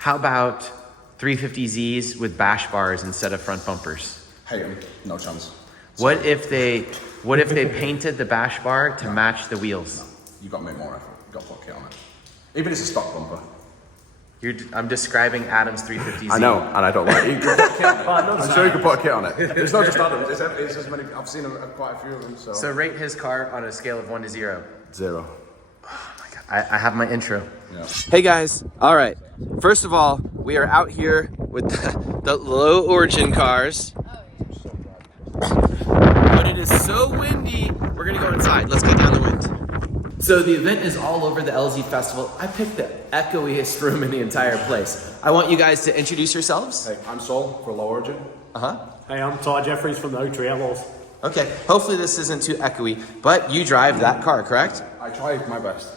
How about 350Zs with bash bars instead of front bumpers? Hate them, no chance. What if they painted the bash bar to match the wheels? You got to make more effort. You got to put a kit on it. Even if it's a stock bumper. I'm describing Adam's 350Z. I know, and I don't like it. You can put a kit on it. I'm sure you can put a kit on it. It's not just Adam's. It's as many. I've seen quite a few of them. So rate his car on a scale of 1 to 0. 0. Oh my God! I have my intro. Yeah. Hey guys. All right. First of all, we are out here with the low origin cars. But it is so windy. We're gonna go inside. Let's get down the wind. So the event is all over the LZ Festival. I picked the echoiest room in the entire place. I want you guys to introduce yourselves. Hey, I'm Sol for Low Origin. Hey, I'm Ty Jeffries from the Oak Tree Outlaws. Okay, hopefully this isn't too echoey, but you drive that car, correct? I tried my best.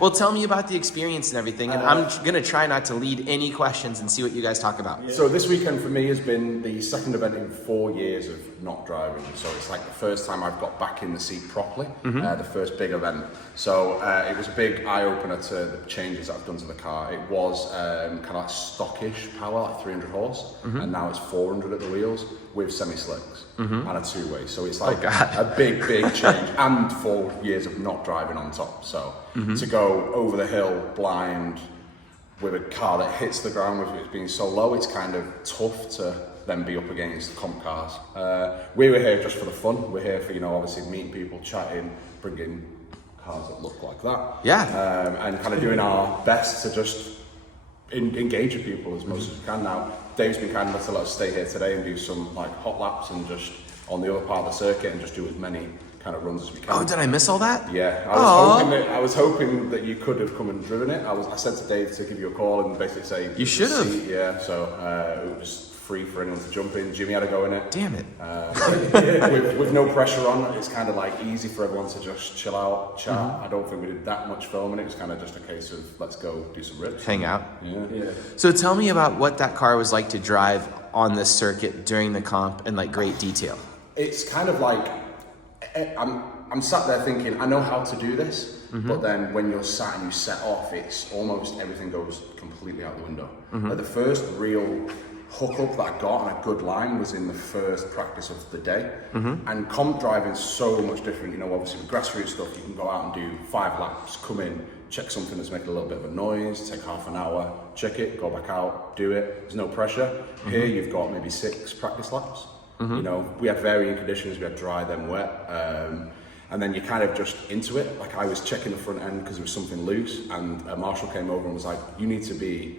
Well, tell me about the experience and everything, and I'm gonna try not to lead any questions and see what you guys talk about. Yeah. So this weekend for me has been the second event in 4 years of not driving. So it's like the first time I've got back in the seat properly, the first big event. So it was a big eye-opener to the changes that I've done to the car. It was kind of like stockish power, like 300 horse, and now it's 400 at the wheels with semi-slicks and a two-way. So it's like a big change, and 4 years of not driving on top. So to go over the hill blind with a car that hits the ground with it being so low, it's kind of tough to then be up against comp cars. We were here just for the fun. We're here for, obviously meeting people, chatting, bringing cars that look like that. Yeah. And kind of doing our best to just engage with people as much as we can. Now, Dave's been kind enough to let us stay here today and do some like hot laps and just on the other part of the circuit and just do as many kind of runs as we can. Oh, did I miss all that? Yeah, I was hoping that you could have come and driven it. I said to Dave to give you a call and basically say you should have. Yeah, so it was free for anyone to jump in. Jimmy had a go in it. Damn it. With no pressure on, it's kind of like easy for everyone to just chill out, chat. I don't think we did that much filming. It was kind of just a case of let's go do some rips. Hang out. Yeah. So tell me about what that car was like to drive on this circuit during the comp in like great detail. It's kind of like, I'm sat there thinking, I know how to do this, but then when you're sat and you set off, it's almost everything goes completely out the window. Like the first real hookup that I got and a good line was in the first practice of the day. And comp driving's so much different. Obviously with grassroots stuff, you can go out and do 5 laps, come in, check something that's making a little bit of a noise, take half an hour, check it, go back out, do it. There's no pressure. Here you've got maybe 6 practice laps. We had varying conditions, we had dry, then wet. And then you're kind of just into it. Like I was checking the front end because there was something loose, and a marshal came over and was like, you need to be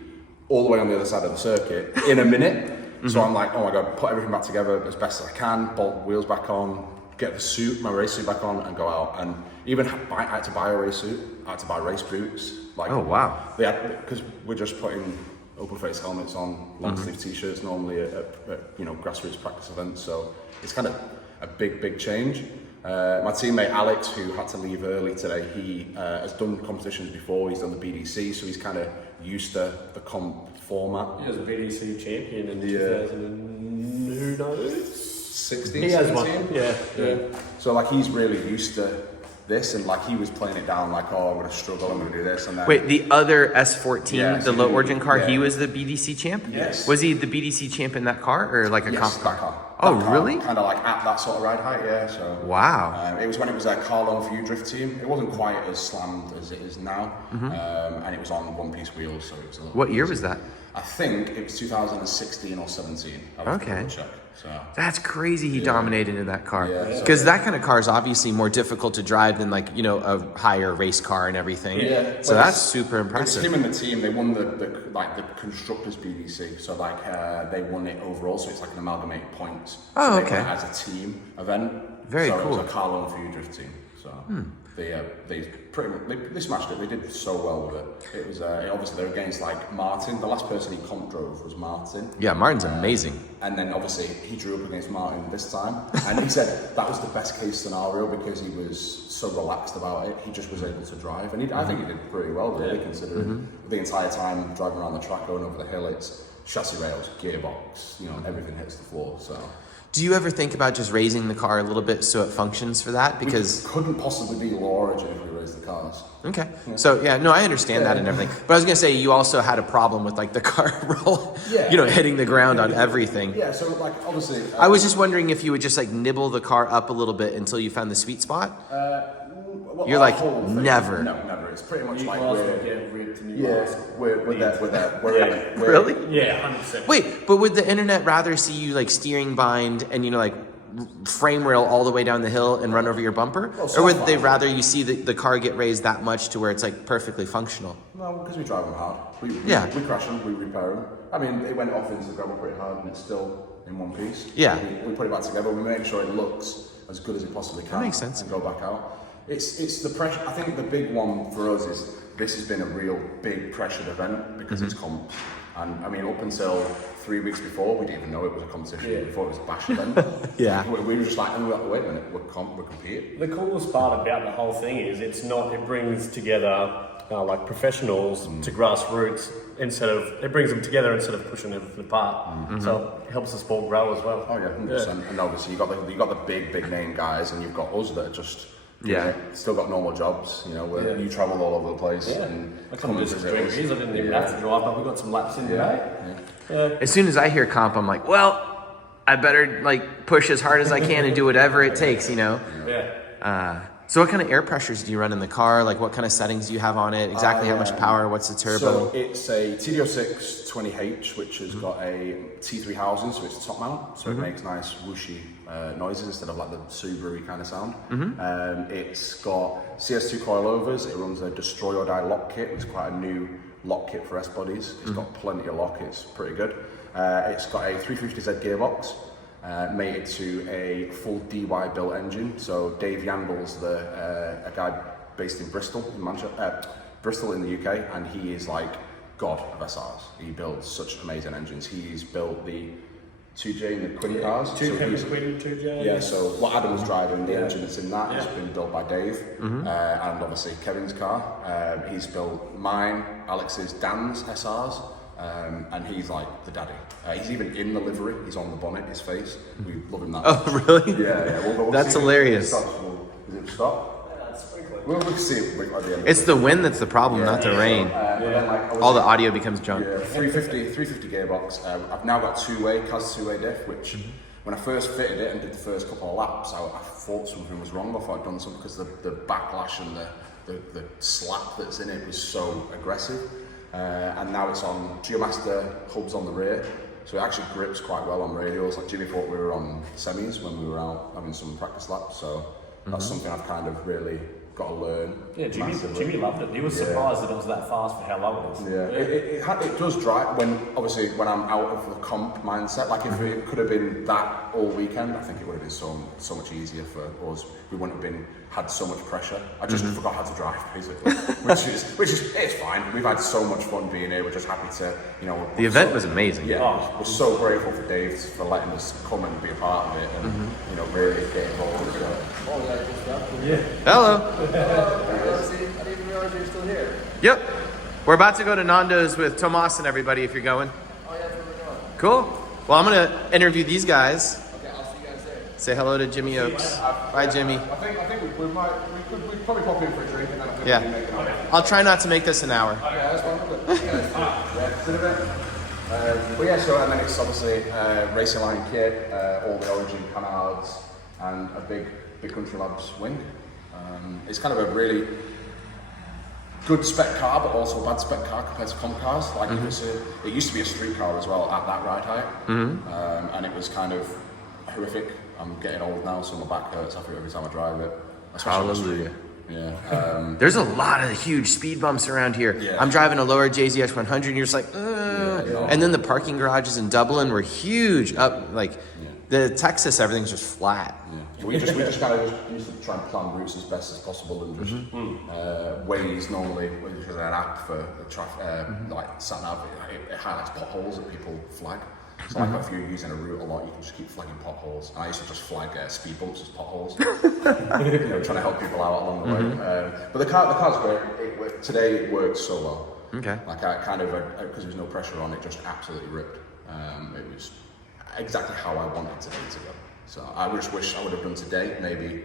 all the way on the other side of the circuit in a minute. So I'm like, oh my God, put everything back together as best as I can, bolt wheels back on, get the suit, my race suit back on, and go out. And even I had to buy a race suit, I had to buy race boots. Like, oh wow. Yeah, because we're just putting open face helmets on, long sleeve t-shirts normally at grassroots practice events. So it's kind of a big change. My teammate Alex, who had to leave early today, he has done competitions before. He's done the BDC, so he's kind of used to the comp format. He was a BDC champion in 2000 and who knows? 16, he has 17? one. Yeah. So like he's really used to this, and like he was playing it down like, oh, I'm gonna struggle, I'm gonna do this, and then Wait, the other S14, the low origin car, he was the BDC champ? Yes. Was he the BDC champ in that car or like a comp car? That car. Oh, That car, really? Kind of like at that sort of ride height, yeah. So wow. It was when it was a car loan for you drift team. It wasn't quite as slammed as it is now, and it was on one-piece wheels, so it was a little. What year was that? I think it was 2016 or 17. Okay. Check. So That's crazy he dominated in that car. Yeah, Because that kind of car is obviously more difficult to drive than like, a higher race car and everything. Yeah. So that's super It was impressive. him and the team. They won the constructors BDC. So they won it overall. So it's like an amalgamated points. Oh, so they okay. won it as a team event. Very so cool. It was a car loan for you drift team. So they pretty much they smashed it. They did so well with it. It was obviously they're against like Martin. The last person he comp drove was Martin. Yeah, Martin's amazing. And then obviously he drew up against Martin this time, and he said that was the best case scenario because he was so relaxed about it. He just was able to drive, and I think he did pretty well, really, considering the entire time driving around the track, going over the hill. It's chassis rails, gearbox, everything hits the floor. So. Do you ever think about just raising the car a little bit so it functions for that? Because we couldn't possibly be low origin if we raised raise the cars. Okay. So yeah, no, I understand that and everything. But I was gonna say you also had a problem with like the car roll, hitting the ground on everything. Yeah. So like obviously, I was just wondering if you would just like nibble the car up a little bit until you found the sweet spot. Well, You're like never. No, never. It's pretty much like get ripped and we're that. Really? Yeah, 100%. Wait, but would the internet rather see you like steering bind and like frame rail all the way down the hill and run over your bumper, or would they rather you see the car get raised that much to where it's like perfectly functional? No, because we drive them hard. We crash them, we repair them. I mean, it went off into the gravel pretty hard, and it's still in one piece. Yeah. We put it back together. We make sure it looks as good as it possibly can. That makes sense. And go back out. It's the pressure. I think the big one for us is this has been a real big pressured event because it's comp. And I mean, up until 3 weeks before, we didn't even know it was a competition. We thought it was a bash event. We were just like, oh, wait a minute, we're competing. The coolest part about the whole thing is it brings together like professionals to grassroots it brings them together instead of pushing everything apart. So it helps the sport grow as well. Oh yeah, 100%. And obviously you got the big name guys, and you've got us that are just still got normal jobs. Where you travel all over the place. Yeah. And I come just to drink beers. I didn't even have to drive, but we got some laps in today. Yeah. As soon as I hear comp, I'm like, well, I better like push as hard as I can and do whatever it takes. So what kind of air pressures do you run in the car? Like what kind of settings do you have on it? Exactly how much power? What's the turbo? So it's a TD06 20H, which has got a T3 housing, so it's top mount, so it makes nice whooshy noises instead of like the Subaru kind of sound. It's got CS2 coilovers. It runs a Destroy or Die lock kit, which is quite a new lock kit for S bodies. It's got plenty of lock. It's pretty good. It's got a 350Z gearbox. Mated to a full DY built engine. So Dave Egan's a guy based in Bristol, Bristol in the UK, and he is like god of SRs. He builds such amazing engines. He's built the 2J and the Quinn cars. Quinn, 2J. Yeah, so what Adam was driving, the engine that's in that has been built by Dave, and obviously Kevin's car. He's built mine, Alex's, Dan's SRs. And he's like the daddy. He's even in the livery. He's on the bonnet. His face. We love him that much. Oh, really? Yeah. We'll that's hilarious. Is it stop? We'll see it at the end. It's the wind that's the problem, not the rain. All the audio becomes junk. Yeah, 350 gearbox. I've now got CAS two-way diff, which when I first fitted it and did the first couple of laps, I thought something was wrong. I thought I'd done something because the backlash and the slap that's in it was so aggressive. And now it's on Geomaster hubs on the rear, so it actually grips quite well on radials. Like Jimmy thought we were on semis when we were out having some practice laps, so that's something I've kind of really got to learn. Yeah, Jimmy loved it. He was surprised that it was that fast for how low it is. Yeah, it does drive when I'm out of the comp mindset. Like if it could have been that all weekend, I think it would have been so much easier for us. We wouldn't have had so much pressure. I just forgot how to drive basically, which is it's fine. We've had so much fun being here. We're just happy to The event was amazing. Yeah, we're so grateful for Dave for letting us come and be a part of it, and really get involved. Hello. I didn't even realize you were still here. Yep. We're about to go to Nando's with Tomas and everybody if you're going. Oh, yeah, that's where we're going. Cool. Well, I'm going to interview these guys. Okay, I'll see you guys there. Say hello to Jimmy Oaks. Bye, Jimmy. I think we could probably pop in for a drink and then I think we can make it on. I'll try not to make this an hour. Yeah, that's fine. So and then it's obviously Racing Line kit, all the Origin canards, and a big Country Labs wing. It's kind of a really good spec car, but also a bad spec car compared to comp cars. Like it used to be a street car as well at that ride height, and it was kind of horrific. I'm getting old now, so my back hurts every time I drive it. Hallelujah. Yeah. There's a lot of huge speed bumps around here. Yeah. I'm driving a lower JZX 100 and you're just like, and then the parking garages in Dublin were huge. The Texas, everything's just flat. Yeah. We just kind of used to try and plan routes as best as possible and just Waze normally, which is an app for traffic, like sat nav, it highlights potholes that people flag. So like if you're using a route a lot, you can just keep flagging potholes. And I used to just flag speed bumps as potholes, trying to help people out along the way. But the car's great. Today it worked so well. Okay. Like I kind of, because there was no pressure on it, just absolutely ripped. It was exactly how I wanted today to go. So I just wish I would have done today maybe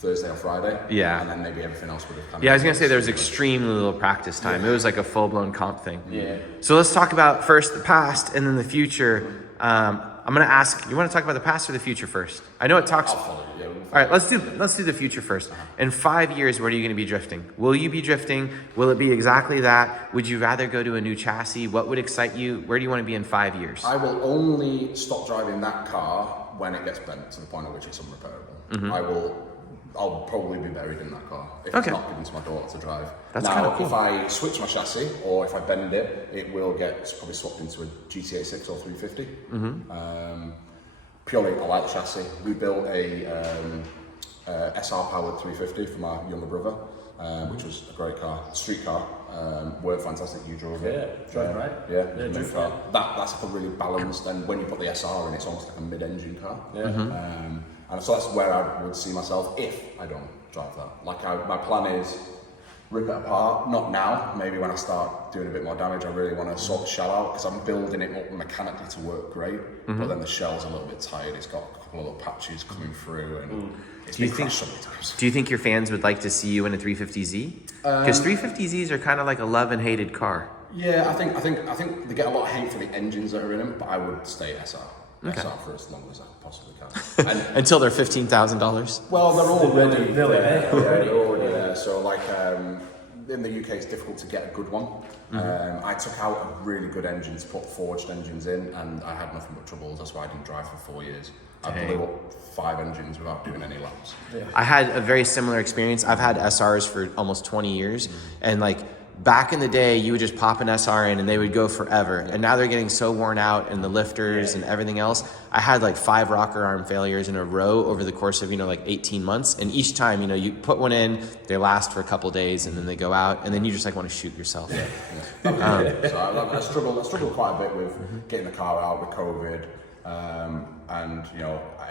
Thursday or Friday. Yeah. And then maybe everything else would have kind of... Yeah, I was gonna say there was extremely little practice time. It was like a full-blown comp thing. Yeah. So let's talk about first the past and then the future. I'm gonna ask, you want to talk about the past or the future first? I know it talks. I'll follow you, yeah. All right, let's do the future first. In 5 years, where are you going to be drifting? Will you be drifting? Will it be exactly that? Would you rather go to a new chassis? What would excite you? Where do you want to be in 5 years? I will only stop driving that car when it gets bent to the point at which it's unrepairable. I'll probably be buried in that car if it's not given to my daughter to drive. That's now, kind of cool. if I switch my chassis or if I bend it, it will get probably swapped into a GT 6 or 350. Purely, I like the chassis. We built a SR powered 350 for my younger brother, which was a great car, street car. Worked fantastic. You drove it. Yeah, drove great. Yeah, new car. That's like a really balanced. And when you put the SR in, it's almost like a mid-engine car. Yeah. And so that's where I would see myself if I don't drive that. Like my plan is rip it apart. Not now. Maybe when I start doing a bit more damage, I really want to sort the shell out because I'm building it up mechanically to work great. But then the shell's a little bit tired. It's got a couple of little patches coming through, and it's been crashed so many times. Do you think your fans would like to see you in a 350Z? Because 350Zs are kind of like a love and hated car. Yeah, I think they get a lot of hate for the engines that are in them, but I would stay SR. SR for as long as I possibly can. And, Until they're $15,000. well, they're already They're there. there. Yeah, they're already there. So like in the UK, it's difficult to get a good one. I took out a really good engine to put forged engines in, and I had nothing but troubles. That's why I didn't drive for 4 years. I blew up 5 engines without doing any laps. Yeah. I had a very similar experience. I've had SRs for almost 20 years, and like back in the day, you would just pop an SR in and they would go forever. And now they're getting so worn out, and the lifters and everything else. I had like 5 rocker arm failures in a row over the course of, like 18 months. And each time, you put one in, they last for a couple days and then they go out, and then you just like want to shoot yourself. So I struggled quite a bit with getting the car out with COVID. And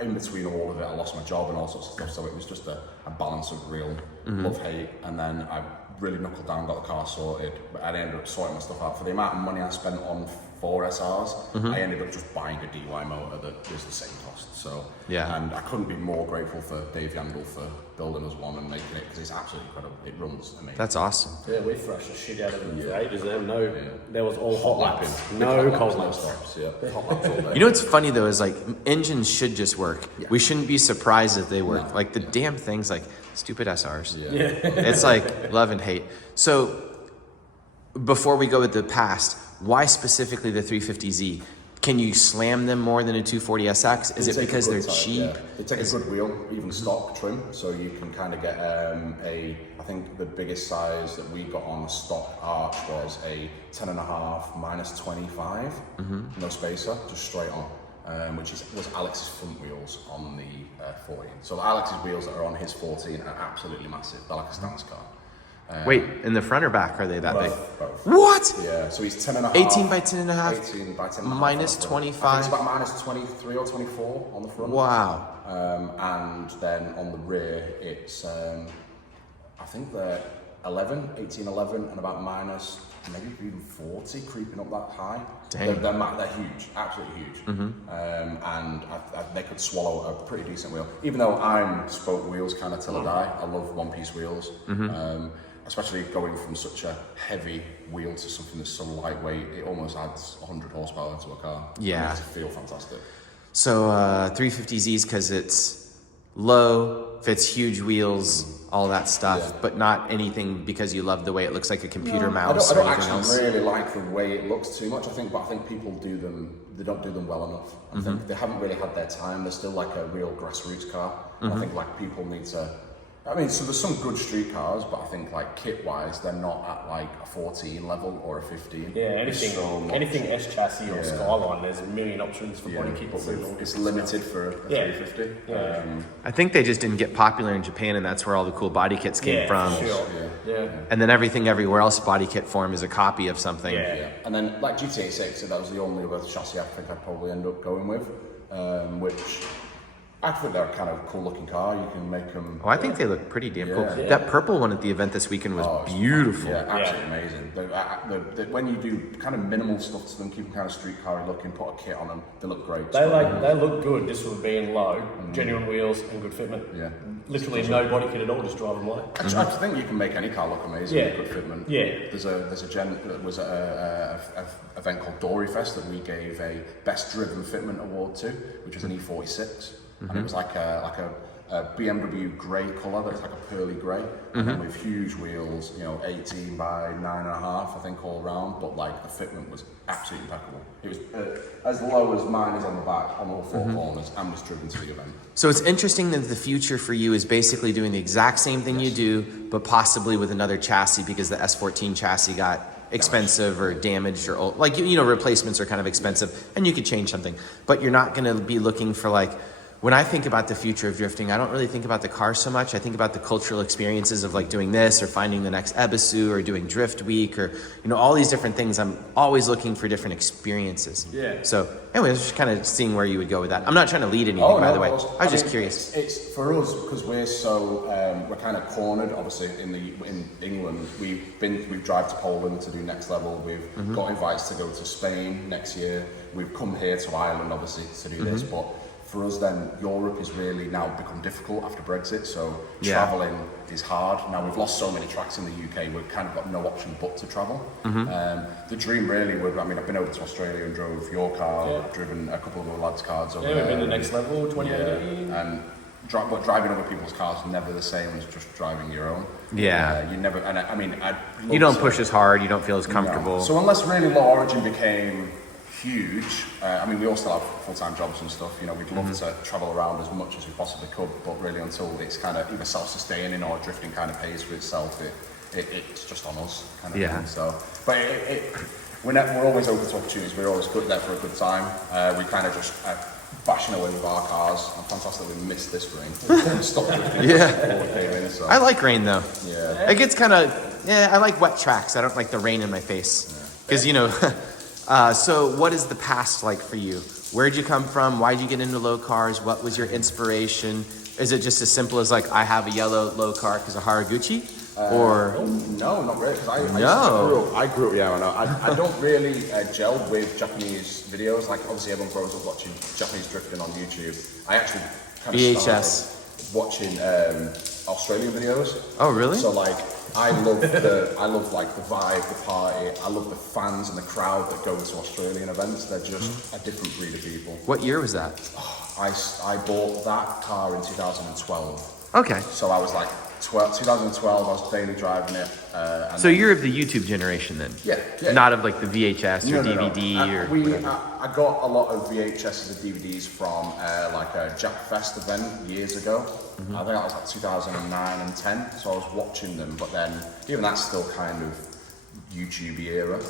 in between all of it, I lost my job and all sorts of stuff. So it was just a balance of real love-hate. And then I really knuckled down, got the car sorted, but I ended up sorting my stuff out. For the amount of money I spent on 4 SRs, I ended up just buying a DY motor that was the same cost. So and I couldn't be more grateful for Dave Egan for building us one and making it, because it's absolutely incredible. It runs amazing. That's awesome. Yeah, we thrashed the shit out of them for ages. There was all hot laps. No cold laps. Stops, hot laps all day. You know what's funny though is like engines should just work. We shouldn't be surprised if they work. Like the damn things, like stupid SRs. It's like love and hate. So before we go with the past, why specifically the 350Z? Can you slam them more than a 240SX? Is it because they're cheap? Yeah. They take a good wheel, even stock trim, so you can kind of get I think the biggest size that we got on a stock arch was a 10.5 minus 25, no spacer, just straight on, which was Alex's front wheels on the 14. So Alex's wheels that are on his 14 are absolutely massive. They're like a stance car. Wait, in the front or back are they that big? Both. What? Yeah, so he's 10.5. 18 by 10.5? 18 by 10.5. Minus I think 25. it's about minus 23 or 24 on the front. Wow. And then on the rear, it's, I think they're 18, 11, and about minus maybe even 40, creeping up that high. Dang. They're huge, absolutely huge. And they could swallow a pretty decent wheel. Even though I'm spoke wheels kind of till I die, I love one-piece wheels. Especially going from such a heavy wheel to something that's so lightweight, it almost adds 100 horsepower into a car. Yeah. It makes it feel fantastic. So 350Zs because it's low, fits huge wheels, all that stuff, but not anything because you love the way it looks like a computer mouse I don't or anything else. actually really like the way it looks too much, but I think people do them, they don't do them well enough. I think they haven't really had their time. They're still like a real grassroots car. And I think like people need to, so there's some good street cars, but I think like kit-wise, they're not at like a 14 level or a 15. Yeah, anything S chassis or Skyline, there's a million options for body kits. It's limited for a 350. Yeah. I think they just didn't get popular in Japan, and that's where all the cool body kits came from. Sure. Yeah. And then everything everywhere else body kit form is a copy of something. Yeah. And then like GTA 6, so that was the only other chassis I think I'd probably end up going with, which I think they're a kind of cool looking car. You can make them. Oh, I think they look pretty damn cool. Yeah. That purple one at the event this weekend was beautiful. Yeah, absolutely amazing. When you do kind of minimal stuff to them, keep them kind of street car looking, put a kit on them, they look great. They look good. This would be in low, genuine wheels and good fitment. Yeah. Literally no body kit at all, just drive them away. I think you can make any car look amazing with good fitment. Yeah. There's a event called Dory Fest that we gave a best driven fitment award to, which was an E46, and it was like a BMW grey colour that's like a pearly grey, and then with huge wheels, 18 by 9.5, I think, all around. But like the fitment was absolutely impeccable. It was as low as mine is on the back, on all four corners, and was driven to the event. So it's interesting that the future for you is basically doing the exact same thing you do, but possibly with another chassis, because the S14 chassis got expensive or damaged or old. Like, replacements are kind of expensive, and you could change something, but you're not going to be looking for like. When I think about the future of drifting, I don't really think about the car so much. I think about the cultural experiences of like doing this or finding the next Ebisu or doing Drift Week or, all these different things. I'm always looking for different experiences. Yeah. So anyway, I was just kind of seeing where you would go with that. I'm not trying to lead anything, by the way. I was just curious. It's for us, because we're so, we're kind of cornered, obviously, in England. We've driven to Poland to do Next Level. We've got invites to go to Spain next year. We've come here to Ireland, obviously, to do this, but for us then, Europe is really now become difficult after Brexit, so travelling is hard. Now we've lost so many tracks in the UK, we've kind of got no option but to travel. The dream really would, I've been over to Australia and drove your car, I've driven a couple of the lads' cars over there. We've been to Next Level, 2018. And driving other people's cars is never the same as just driving your own. Yeah. You never, You don't push as hard, you don't feel as comfortable. No. So unless really Low Origin became huge, we all still have full-time jobs and stuff, we'd love to travel around as much as we possibly could, but really until it's kind of either self-sustaining or drifting kind of pays for itself, it's just on us kind of thing. So, but we're always open to opportunities, we're always good there for a good time. We kind of just bashing away with our cars. I'm fantastic we missed this rain. Stopped drifting before we came in, so. I like rain though. Yeah. It gets kind of, I like wet tracks. I don't like the rain in my face. Because, so what is the past like for you? Where'd you come from? Why'd you get into low cars? What was your inspiration? Is it just as simple as like, I have a yellow low car because of Haraguchi? Or no, not really. Because I grew up. I don't really gel with Japanese videos. Like obviously everyone grows up watching Japanese drifting on YouTube. I actually kind of started watching Australian videos. Oh really? So like I love like the vibe, the party. I love the fans and the crowd that go to Australian events. They're just a different breed of people. What year was that? I bought that car in 2012. Okay. So I was like 2012. I was daily driving it. So you're of the YouTube generation then? Yeah. Not of like the VHS or DVD or. I got a lot of VHSs and DVDs from like a Jack Fest event years ago. I think that was like 2009 and 10. So I was watching them, but then even that's still kind of YouTube era.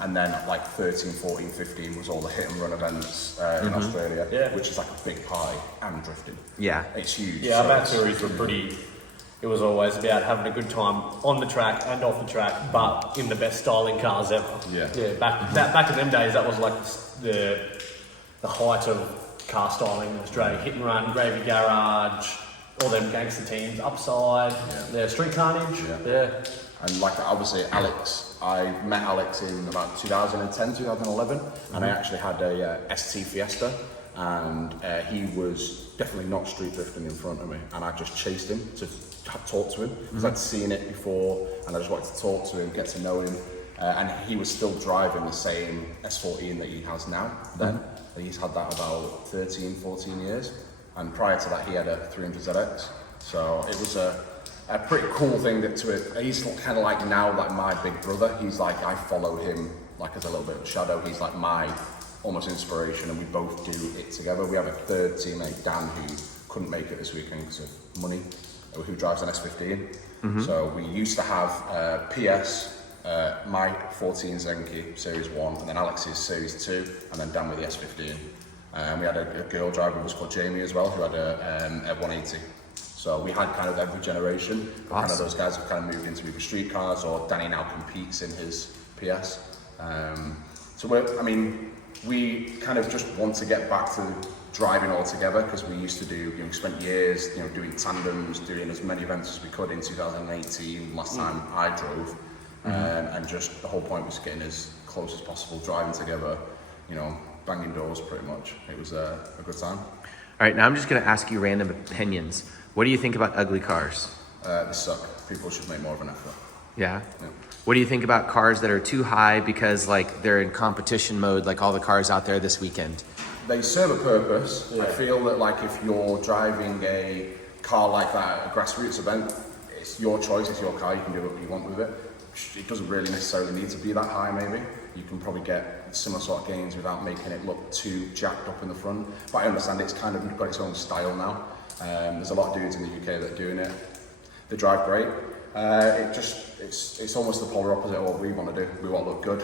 And then like 13, 14, 15 was all the hit and run events in Australia, which is like a big party and drifting. Yeah. It's huge. Yeah, our back series were pretty. It was always about having a good time on the track and off the track, but in the best styling cars ever. Yeah. Back in them days, that was like the height of car styling in Australia. Hit and Run, Gravy Garage, all them gangster teams, Upside, Street Carnage. Yeah. And like obviously Alex, I met Alex in about 2010, 2011, and I actually had a ST Fiesta, and he was definitely not street drifting in front of me, and I just chased him to talk to him because I'd seen it before, and I just wanted to talk to him, get to know him, and he was still driving the same S14 that he has now. Then he's had that about 13, 14 years, and prior to that he had a 300ZX, so it was a pretty cool thing to it. He's kind of like now like my big brother. He's like, I follow him like as a little bit of a shadow. He's like my almost inspiration, and we both do it together. We have a third teammate, Dan, who couldn't make it this weekend because of money, who drives an S15. So we used to have PS, my 14 Zenki Series 1, and then Alex's Series 2, and then Dan with the S15. We had a girl driver who was called Jamie as well, who had a 180. So we had kind of every generation. Awesome. Kind of those guys have kind of moved into either street cars, or Danny now competes in his PS. So we kind of just want to get back to driving all together, because we used to do, we spent years, doing tandems, doing as many events as we could in 2018, last time I drove. And just the whole point was getting as close as possible, driving together, banging doors pretty much. It was a good time. All right, now I'm just going to ask you random opinions. What do you think about ugly cars? They suck. People should make more of an effort. Yeah? Yeah. What do you think about cars that are too high because like they're in competition mode, like all the cars out there this weekend? They serve a purpose. I feel that like if you're driving a car like that at a grassroots event, it's your choice, it's your car, you can do what you want with it. It doesn't really necessarily need to be that high maybe. You can probably get similar sort of gains without making it look too jacked up in the front. But I understand it's kind of got its own style now. There's a lot of dudes in the UK that are doing it. They drive great. It's almost the polar opposite of what we want to do. We want to look good.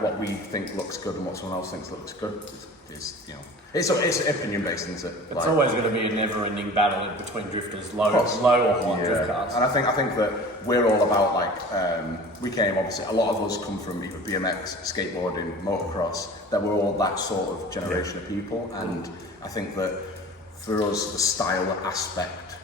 What we think looks good and what someone else thinks looks good is it's opinion based, isn't it? It's always going to be a never-ending battle between drifters, low or high drift cars. And I think that we're all about we came, obviously a lot of us come from either BMX, skateboarding, motocross, that we're all that sort of generation of people, and I think that for us the style aspect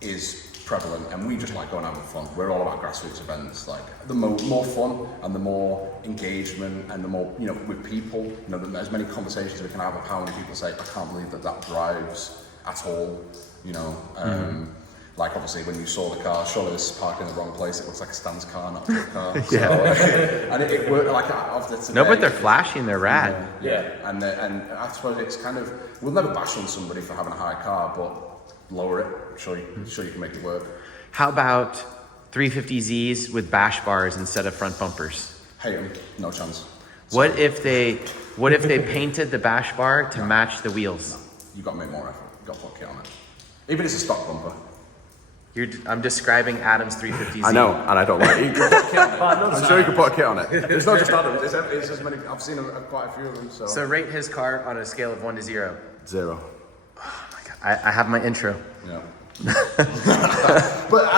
is prevalent, and we just like going out and having fun. We're all about grassroots events, like the more fun and the more engagement and the more with people, as many conversations we can have of how many people say, I can't believe that drives at all, like obviously when you saw the car, surely this is parked in the wrong place, it looks like a Stan's car, not a good car. So, and it worked like after today. No, but they're flashy and they're rad. And I suppose it's kind of, we'll never bash on somebody for having a high car, but lower it. I'm sure you can make it work. How about 350Zs with bash bars instead of front bumpers? Hate them. No chance. What if they painted the bash bar to match the wheels? You got to make more effort. You got to put a kit on it. Even if it's a stock bumper. I'm describing Adam's 350Z. I know, and I don't like it. You can put a kit on it. I'm sure you can put a kit on it. It's not just Adam's. It's as many. I've seen quite a few of them. So rate his car on a scale of 1 to 0. 0. I have my intro. Yeah. But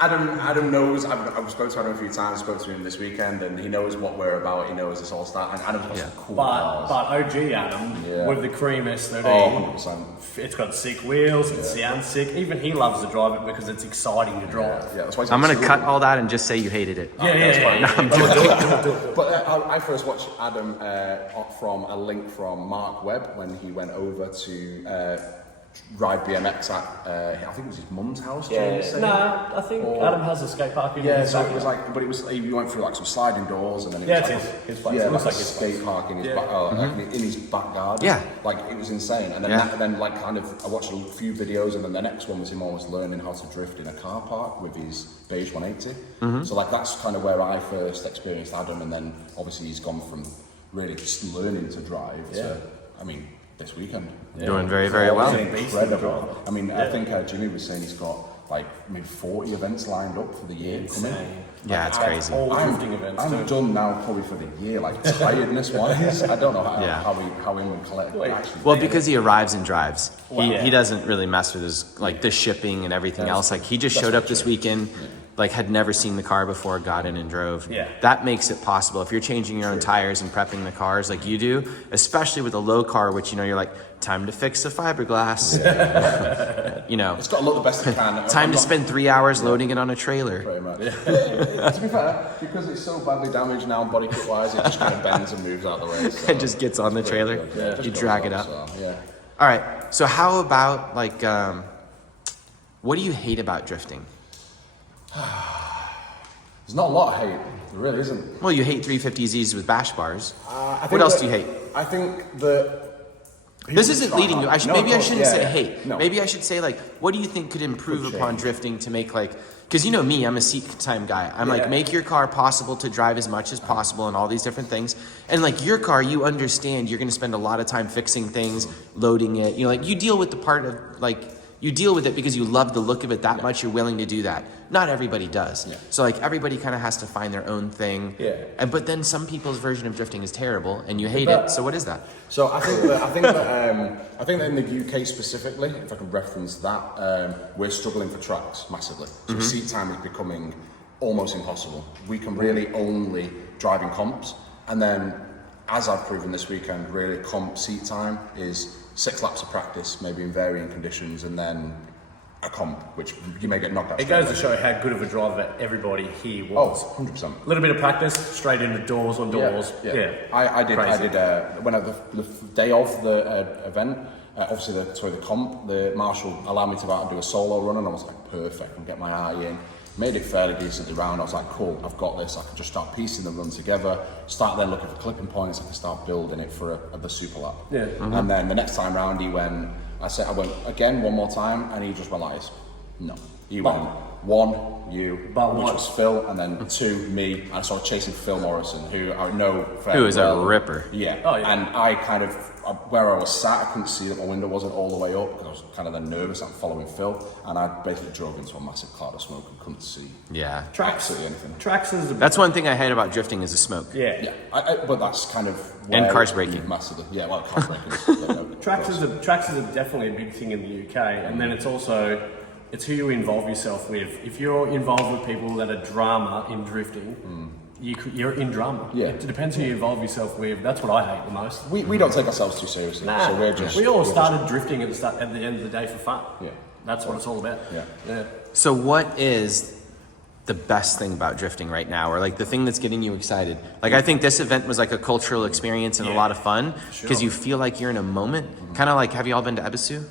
Adam knows. I've spoken to Adam a few times. Spoke to him this weekend, and he knows what we're about. He knows this all start. And Adam's got some cool cars. But OG Adam with the cream S13, 100%. It's got sick wheels. It sounds sick. Even he loves to drive it because it's exciting to drive. Yeah, that's why I'm gonna cut all that and just say you hated it. But I first watched Adam from a link from Mark Webb when he went over to ride BMX at I think it was his mum's house. I think Adam has a skate park in his so it backyard. was he went through like some sliding doors and then his place. Yeah, It looks like like a his skate park in his in his back garden. Yeah. Like it was insane. And then I watched a few videos, and then the next one was him almost learning how to drift in a car park with his beige 180. So that's kind of where I first experienced Adam, and then obviously he's gone from really just learning to drive to this weekend. Doing very, very well. Incredible. I think Jimmy was saying he's got like maybe 40 events lined up for the year coming. Yeah, it's crazy. All drifting events. I'm done now probably for the year, like tiredness wise. I don't know how him and Colette actually. Well, because he arrives and drives. He doesn't really mess with his the shipping and everything else. Like he just showed up this weekend. Like had never seen the car before, got in and drove. Yeah. That makes it possible. If you're changing your own tires and prepping the cars like you do, especially with a low car, which you're like, time to fix the fiberglass. It's got to look the best it can. Time to spend 3 hours loading it on a trailer. Pretty much. To be fair, because it's so badly damaged now, body kit wise, it just kind of bends and moves out of the way. So It just gets on the trailer. You drag it up. So, All right. So how about what do you hate about drifting? There's not a lot of hate. There really isn't. Well, you hate 350Zs with bash bars. What else do you hate? I think that This isn't leading you. I shouldn't say hate. No. Maybe I should say what do you think could improve upon drifting to make because me, I'm a seat time guy. I'm make your car possible to drive as much as possible and all these different things. And your car, you understand you're going to spend a lot of time fixing things, loading it. You deal with the part of you deal with it because you love the look of it that much. You're willing to do that. Not everybody does. Yeah. So everybody kind of has to find their own thing. Yeah. But then some people's version of drifting is terrible, and you hate it. So what is that? So I think that in the UK specifically, if I can reference that, we're struggling for tracks massively. So seat time is becoming almost impossible. We can really only drive in comps, and then as I've proven this weekend, really comp seat time is 6 laps of practice, maybe in varying conditions, and then a comp, which you may get knocked out. It goes to show how good of a driver everybody here Oh, was. 100%. A little bit of practice, straight into doors on doors. Yeah. I did Crazy. when the day of the event, obviously the comp, the marshal allowed me to go out and do a solo run, and I was like, perfect, and get my eye in. Made it fairly decently round. I was like, cool, I've got this. I can just start piecing the run together, start then looking for clipping points. I can start building it for the super lap. Yeah. And then the next time round, I went again one more time, and he just went like this. No. He went 1, you, which was Phil, and then 2, me. And I started chasing Phil Morrison, who I know fairly Who is well. a ripper. Yeah. Oh, yeah. And I kind of, where I was sat, I couldn't see that my window wasn't all the way up because I was kind of then nervous. I'm following Phil, and I basically drove into a massive cloud of smoke and couldn't see Yeah. absolutely anything. Tracks is a That's one thing I hate about drifting is the smoke. yeah. Yeah, but that's kind of And where cars it braking. massively. Yeah, well, cars braking. Tracks is definitely a big thing in the UK, and then it's also it's who you involve yourself with. If you're involved with people that are drama in drifting, you're in drama. Yeah. It depends who you involve yourself with. That's what I hate the most. We don't take ourselves too seriously, so we're just. We all we're just- started drifting at the end of the day for fun. Yeah. That's what it's all about. Yeah. So what is the best thing about drifting right now, or like the thing that's getting you excited? Like, I think this event was like a cultural experience and a lot of fun because you feel like you're in a moment. Kind of like, have you all been to Ebisu?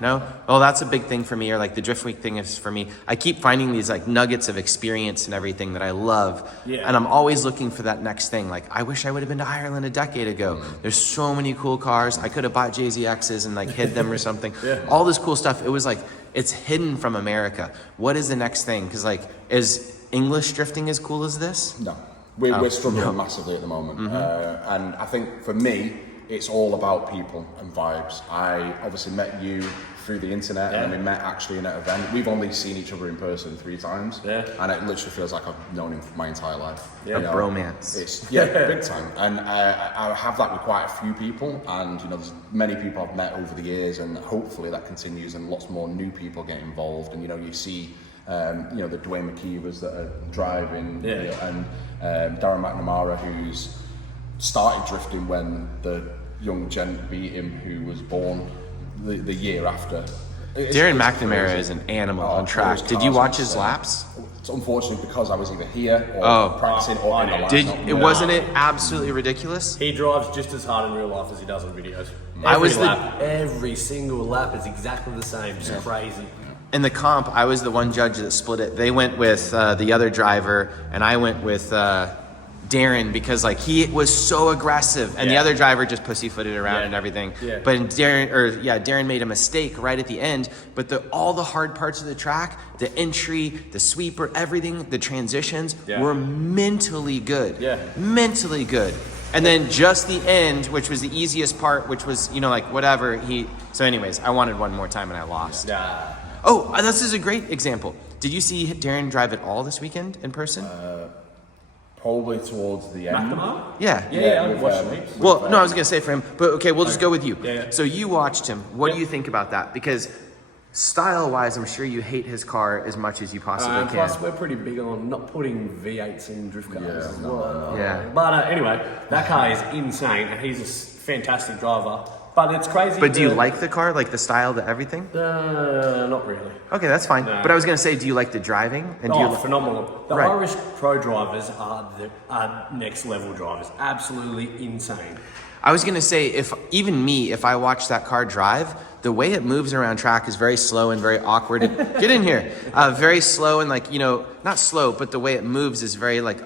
No? Well, that's a big thing for me, or like the Drift Week thing is for me. I keep finding these like nuggets of experience and everything that I love. Yeah. And I'm always looking for that next thing. Like, I wish I would have been to Ireland a decade ago. There's so many cool cars. I could have bought JZXs and like hid them or something. All this cool stuff. It was like, it's hidden from America. What is the next thing? Because like, is English drifting as cool as this? No, we're struggling massively at the moment, and I think for me, it's all about people and vibes. I obviously met you through the internet, and then we met actually in an event. We've only seen each other in person 3 times, and it literally feels like I've known him for my entire life. A bromance. It's big time, and I have that with quite a few people, and there's many people I've met over the years, and hopefully that continues, and lots more new people get involved, and you see. The Dwayne McKeevers that are driving, and Darren McNamara, who's started drifting when the young gent beat him, who was born the year after. Darren McNamara is an animal on track. Did you watch his laps? It's unfortunately because I was either here or practicing or in the lap. Wasn't it absolutely ridiculous? He drives just as hard in real life as he does in videos. Every single lap is exactly the same. It's crazy. In the comp, I was the one judge that split it. They went with the other driver, and I went with Darren because like he was so aggressive, and the other driver just pussyfooted around and everything. Yeah. But Darren made a mistake right at the end. But all the hard parts of the track, the entry, the sweeper, everything, the transitions were mentally good. Yeah. Mentally good. And then just the end, which was the easiest part, which was like whatever So, anyways, I wanted one more time and I lost. Oh, this is a great example. Did you see Darren drive at all this weekend in person? Probably towards the end. Yeah. I watched him. Well, no, I was going to say for him, but okay, we'll just go with you. Yeah. So you watched him. What do you think about that? Because style-wise, I'm sure you hate his car as much as you possibly can. Plus, we're pretty big on not putting V8s in drift cars as well. Yeah. But anyway, that car is insane, and he's a fantastic driver. But it's crazy. But do you like the car, like the style, the everything? Not really. Okay, that's fine. No. But I was going to say, do you like the driving? And do you phenomenal. The Right. Irish pro drivers are next level drivers. Absolutely insane. I was going to say, if I watch that car drive, the way it moves around track is very slow and very awkward. Get in here. Very slow and like, not slow, but the way it moves is very like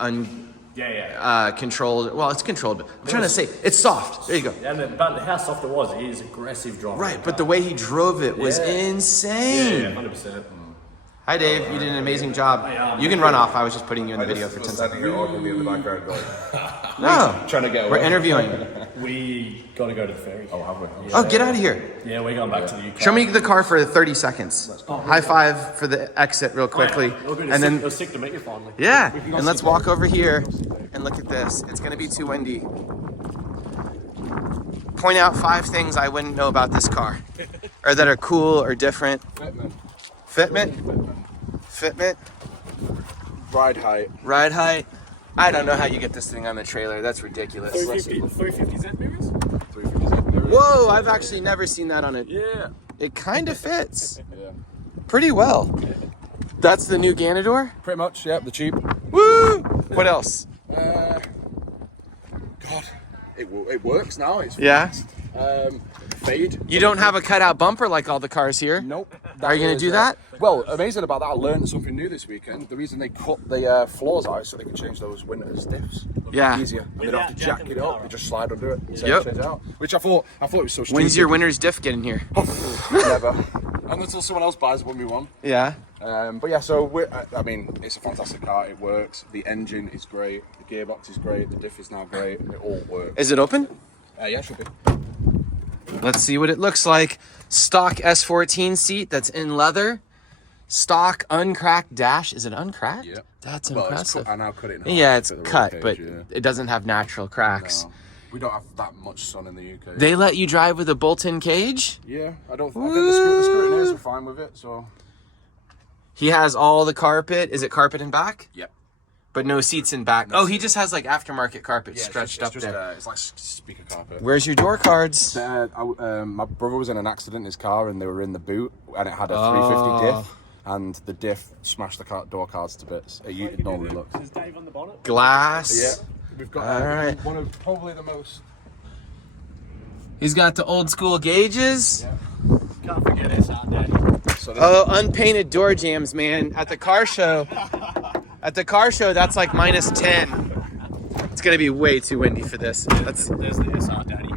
controlled. Well, it's controlled, but I'm trying to say it's soft. There you go. But how soft it was, he is aggressive driver. Right, but the way he drove it was insane. Yeah, 100%. Hi, Dave. You did an amazing job. You can run off. I was just putting you in the video for 10 seconds. Here awkwardly in the background going, No, trying to get we're away. interviewing. We got to go to the ferry. Oh, have we? Oh, get out of here. Yeah, we're going back to the UK. Show me the car for 30 seconds. High five for the exit real quickly. And then it was sick to meet you finally. Yeah, and let's walk over here and look at this. It's gonna be too windy. Point out 5 things I wouldn't know about this car, or that are cool or different. Fitment. Ride height. Ride height. I don't know how you get this thing on the trailer. That's ridiculous. 350Z mirrors? 350Z mirrors. Whoa, I've actually never seen that on it. Yeah. It kind of fits Yeah. pretty well. That's the new Ganador? Pretty much, yeah, the cheap. Woo! What else? God, it works now. It's Yeah? fade. You don't have a cutout bumper like all the cars here? Nope. Are you going to do that? Well, amazing about that, I learned something new this weekend. The reason they cut the floors out is so they can change those winter's diffs. Yeah. Easier. And they don't have to jack it up. You just slide under it. So Yep. change it out. Which I thought it was so stupid. When's your winter's diff getting here? Never. Until someone else buys one we want. Yeah. But yeah, so I mean, it's a fantastic car. It works. The engine is great. The gearbox is great. The diff is now great. It all works. Is it open? Yeah, should be. Let's see what it looks like. Stock S14 seat that's in leather. Stock uncracked dash. Is it uncracked? Yeah. That's Well, impressive. I now cut it in half. Yeah, it's to fit the cut, roll but cage, yeah. it doesn't have natural cracks. No, we don't have that much sun in the UK. They let you drive with a bolt-in cage? Yeah, I think the scrutineers were fine with it, so. He has all the carpet. Is it carpet in back? Yep. But no seats in back. No Oh, he seats. just has like aftermarket carpet stretched up there. It's like speaker carpet. Where's your door cards? My brother was in an accident in his car and they were in the boot and it had a 350 diff and the diff smashed the door cards to bits. It normally looks. Is Dave on the bonnet? Glass. Yeah, we've got All right. one of probably the most. He's got the old school gauges. Can't forget SR Daddy. So Oh, unpainted door jams, man. At the car show. At the car show, that's like minus 10. It's gonna be way too windy for this. There's the SR Daddy.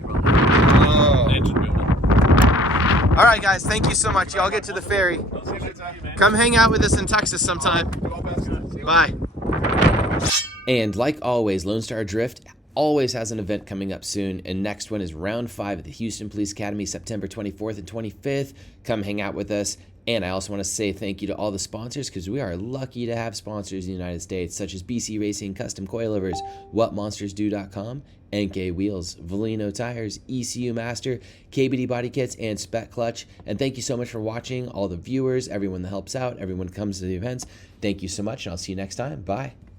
Engine builder. All right, guys. Thank you so much. Y'all get to the ferry. I'll see you later, man. Come hang out with us in Texas sometime. Bye. And like always, Lone Star Drift always has an event coming up soon. And next one is round 5 at the Houston Police Academy, September 24th and 25th. Come hang out with us. And I also want to say thank you to all the sponsors because we are lucky to have sponsors in the United States, such as BC Racing, Custom Coilovers, WhatMonstersDo.com, NK Wheels, Valino Tires, ECU Master, KBD Body Kits, and Spec Clutch. And thank you so much for watching, all the viewers, everyone that helps out, everyone that comes to the events. Thank you so much, and I'll see you next time. Bye.